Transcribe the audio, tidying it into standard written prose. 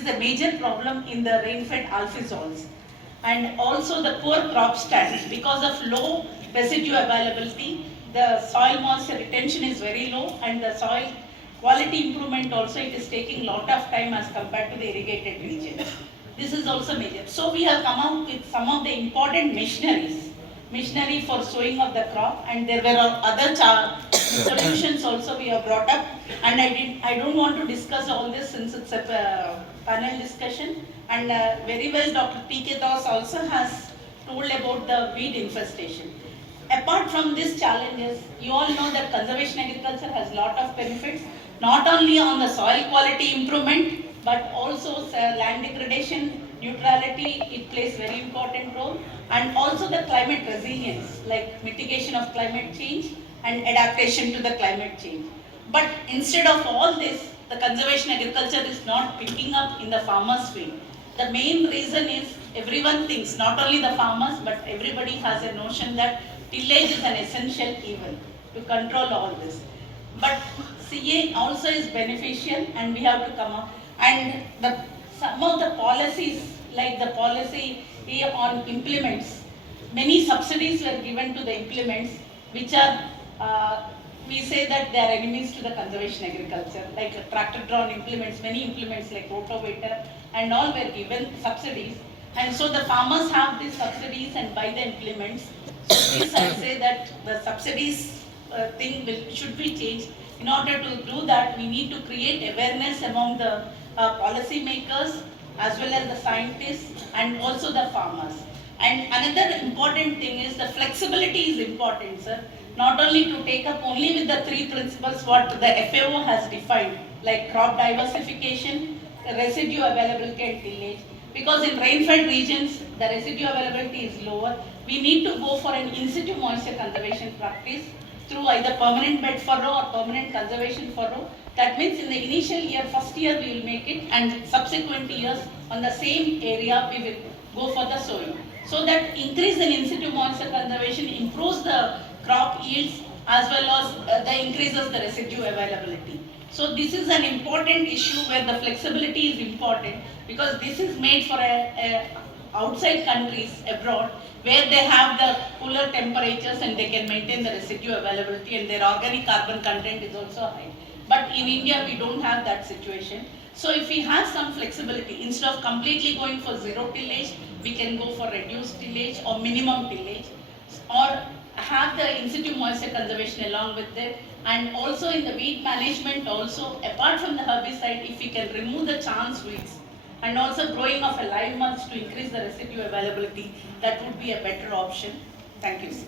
is a major problem in the rain-fed alphazoles. And also the poor crop stand. Because of low residue availability, the soil moisture retention is very low, and the soil quality improvement also, it is taking lot of time as compared to the irrigated regions. This is also major. So we have come up with some of the important machinery for sowing of the crop, and there were other solutions also we have brought up, and I don't want to discuss all this since it's a panel discussion, and very well Dr. P.K. Das also has told about the weed infestation. Apart from these challenges, you all know that conservation agriculture has lot of benefits, not only on the soil quality improvement, but also land degradation, neutrality, it plays very important role, and also the climate resilience, like mitigation of climate change and adaptation to the climate change. But instead of all this, the conservation agriculture is not picking up in the farmers' field. The main reason is everyone thinks, not only the farmers, but everybody has a notion that tillage is an essential evil to control all this. But CA also is beneficial, and we have to come up. And some of the policies, like the policy on implements, many subsidies were given to the implements, which are, we say that they are enemies to the conservation agriculture, like tractor drawn implements, many implements like rotavator and all were given subsidies. And so the farmers have these subsidies and buy the implements. So this I say that the subsidies should be changed. In order to do that, we need to create awareness among the policy makers as well as the scientists and also the farmers. And another important thing is the flexibility is important, sir. Not only to take up only with the three principles what the FAO has defined, like crop diversification, residue availability and tillage. Because in rain-fed regions, the residue availability is lower. We need to go for an in-situ moisture conservation practice through either permanent bed furrow or permanent conservation furrow. That means in the initial year, first year we will make it, and subsequent years on the same area we will go for the sowing. So that increase in in-situ moisture conservation improves the crop yields as well as the increases the residue availability. So this is an important issue where the flexibility is important, because this is made for outside countries abroad, where they have the cooler temperatures and they can maintain the residue availability, and their organic carbon content is also high. But in India, we don't have that situation. So if we have some flexibility, instead of completely going for zero tillage, we can go for reduced tillage or minimum tillage, or have the in-situ moisture conservation along with it. And also in the weed management also, apart from the herbicide, if we can remove the chance weeds and also growing of a live mulch to increase the residue availability, that would be a better option. Thank you, sir.